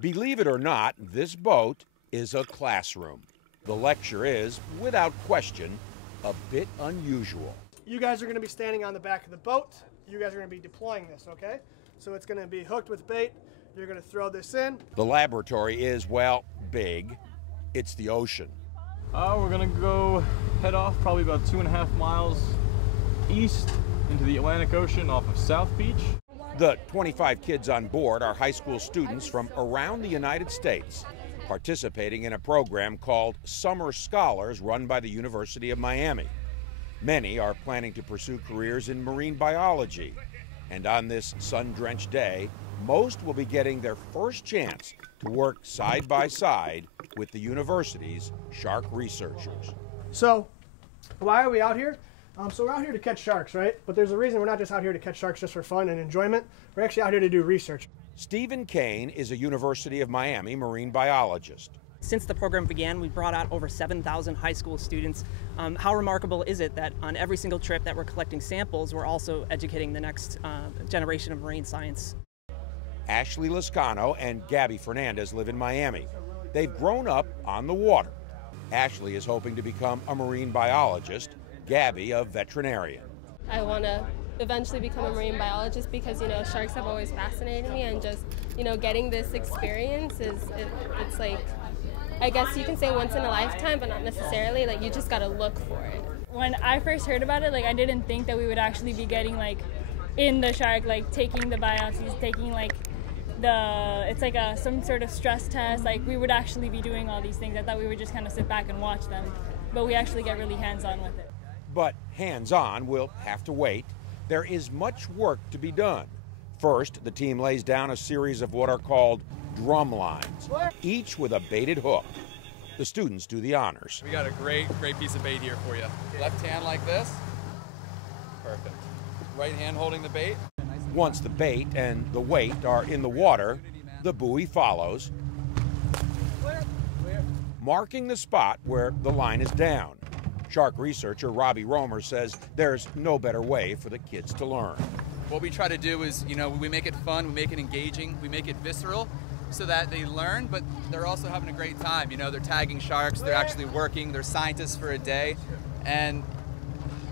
Believe it or not, this boat is a classroom. The lecture is, without question, a bit unusual. You guys are going to be standing on the back of the boat. You guys are going to be deploying this, okay? So it's going to be hooked with bait. You're going to throw this in. The laboratory is, well, big. It's the ocean. We're going to go head off probably about 2.5 miles east into the Atlantic Ocean off of South Beach. The 25 kids on board are high school students from around the United States, participating in a program called Summer Scholars run by the University of Miami. Many are planning to pursue careers in marine biology. And on this sun-drenched day, most will be getting their first chance to work side by side with the university's shark researchers. So, why are we out here? So we're out here to catch sharks, right? But there's a reason we're not just out here to catch sharks just for fun and enjoyment. We're actually out here to do research. Stephen Kane is a University of Miami marine biologist. Since the program began, we brought out over 7,000 high school students. How remarkable is it that on every single trip that we're collecting samples, we're also educating the next generation of marine science? Ashley Lascano and Gabby Fernandez live in Miami. They've grown up on the water. Ashley is hoping to become a marine biologist, Gabby a veterinarian. I want to eventually become a marine biologist because, sharks have always fascinated me, and just, getting this experience it's like, I guess you can say once in a lifetime, but not necessarily. Like, you just got to look for it. When I first heard about it, I didn't think that we would actually be getting, in the shark, taking the biopsies, taking, it's some sort of stress test. We would actually be doing all these things. I thought we would just kind of sit back and watch them, but we actually get really hands-on with it. But hands-on will have to wait. There is much work to be done. First, the team lays down a series of what are called drum lines, each with a baited hook. The students do the honors. We got a great piece of bait here for you. Left hand like this. Perfect. Right hand holding the bait. Once the bait and the weight are in the water, the buoy follows, marking the spot where the line is down. Shark researcher Robbie Romer says there's no better way for the kids to learn. What we try to do is, we make it fun, we make it engaging, we make it visceral so that they learn, but they're also having a great time. They're tagging sharks, they're actually working, they're scientists for a day. And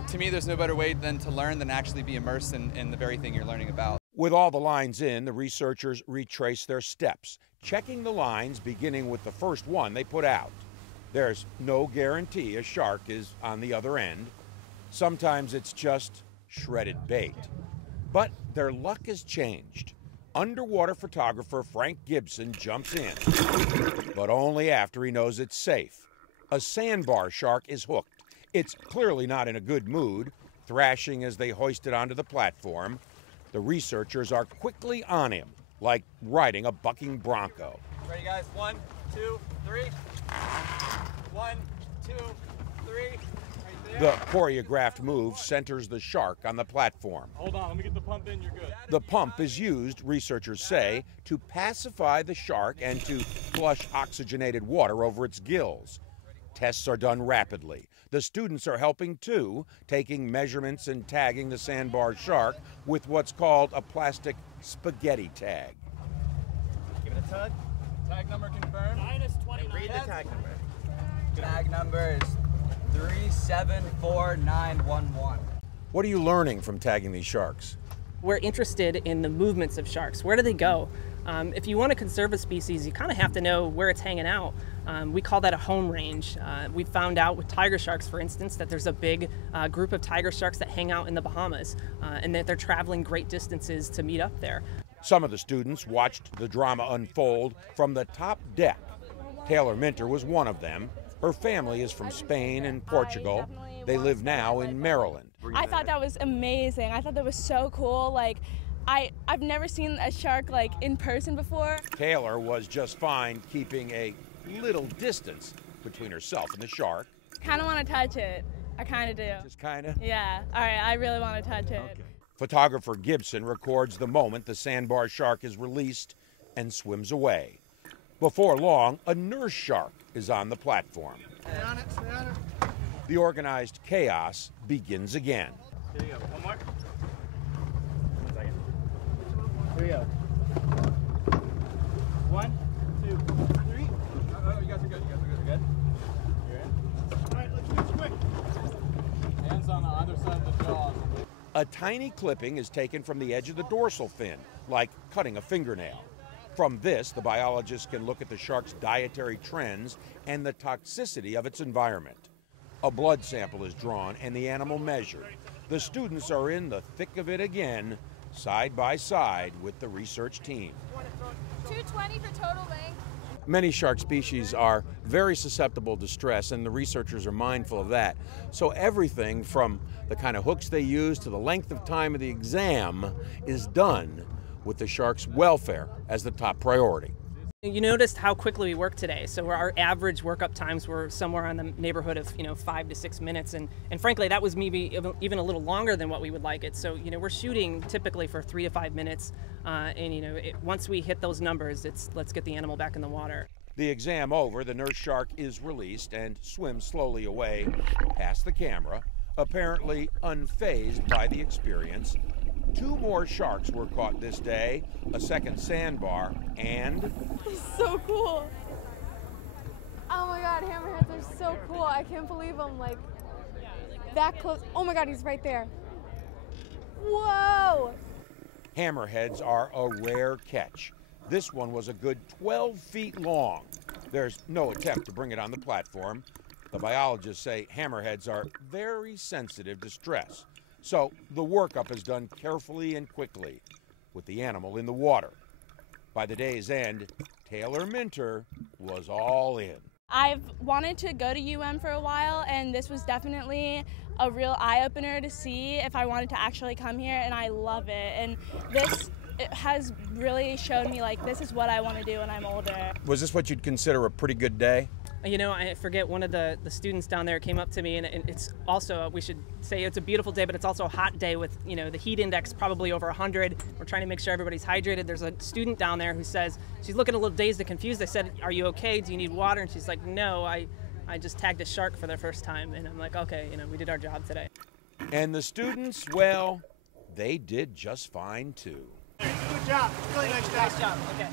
to me, there's no better way than to learn than actually be immersed in the very thing you're learning about. With all the lines in, the researchers retrace their steps, checking the lines beginning with the first one they put out. There's no guarantee a shark is on the other end. Sometimes it's just shredded bait. But their luck has changed. Underwater photographer Frank Gibson jumps in, but only after he knows it's safe. A sandbar shark is hooked. It's clearly not in a good mood, thrashing as they hoist it onto the platform. The researchers are quickly on him, like riding a bucking bronco. Ready, guys? 1, 2, 3. 1, 2, 3. Right there. The choreographed move centers the shark on the platform. Hold on, let me get the pump in, you're good. The pump is used, researchers say, to pacify the shark and to flush oxygenated water over its gills. Tests are done rapidly. The students are helping too, taking measurements and tagging the sandbar shark with what's called a plastic spaghetti tag. Give it a tug. Tag number confirmed. -29. Read the tag number. Tag number is 374911. What are you learning from tagging these sharks? We're interested in the movements of sharks. Where do they go? If you want to conserve a species, you kind of have to know where it's hanging out. We call that a home range. We found out with tiger sharks, for instance, that there's a big group of tiger sharks that hang out in the Bahamas, and that they're traveling great distances to meet up there. Some of the students watched the drama unfold from the top deck. Taylor Minter was one of them. Her family is from Spain and Portugal. They live now in Maryland. I thought that was amazing. I thought that was so cool. I've never seen a shark in person before. Taylor was just fine keeping a little distance between herself and the shark. Kind of want to touch it. I kind of do. Just kind of? Yeah. All right, I really want to touch it. Okay. Photographer Gibson records the moment the sandbar shark is released and swims away. Before long, a nurse shark is on the platform. Stay on it, stay on it. The organized chaos begins again. Here you go. One more. 1 second. Here we go. 1, A tiny clipping is taken from the edge of the dorsal fin, like cutting a fingernail. From this, the biologists can look at the shark's dietary trends and the toxicity of its environment. A blood sample is drawn and the animal measured. The students are in the thick of it again, side by side with the research team. 220 for total length. Many shark species are very susceptible to stress, and the researchers are mindful of that. So everything from the kind of hooks they use to the length of time of the exam is done with the shark's welfare as the top priority. You noticed how quickly we worked today. So our average workup times were somewhere in the neighborhood of 5 to 6 minutes, and frankly that was maybe even a little longer than what we would like it. So we're shooting typically for 3 to 5 minutes, and once we hit those numbers, it's let's get the animal back in the water. The exam over, the nurse shark is released and swims slowly away past the camera, apparently unfazed by the experience. 2 more sharks were caught this day, a second sandbar, and... This is so cool. Oh my God, hammerheads are so cool. I can't believe I'm like that close. Oh my God, he's right there. Whoa! Hammerheads are a rare catch. This one was a good 12 feet long. There's no attempt to bring it on the platform. The biologists say hammerheads are very sensitive to stress. So the workup is done carefully and quickly with the animal in the water. By the day's end, Taylor Minter was all in. I've wanted to go to UM for a while, and this was definitely a real eye-opener to see if I wanted to actually come here, and I love it. And it has really shown me like this is what I want to do when I'm older. Was this what you'd consider a pretty good day? I forget, one of the students down there came up to me, and it's also, we should say it's a beautiful day, but it's also a hot day with, the heat index probably over 100. We're trying to make sure everybody's hydrated. There's a student down there who says, she's looking a little dazed and confused. I said, are you okay? Do you need water? And she's like, no, I just tagged a shark for the first time. And I'm like, okay, we did our job today. And the students, well, they did just fine too. Good job. Really nice job. Nice job. Okay.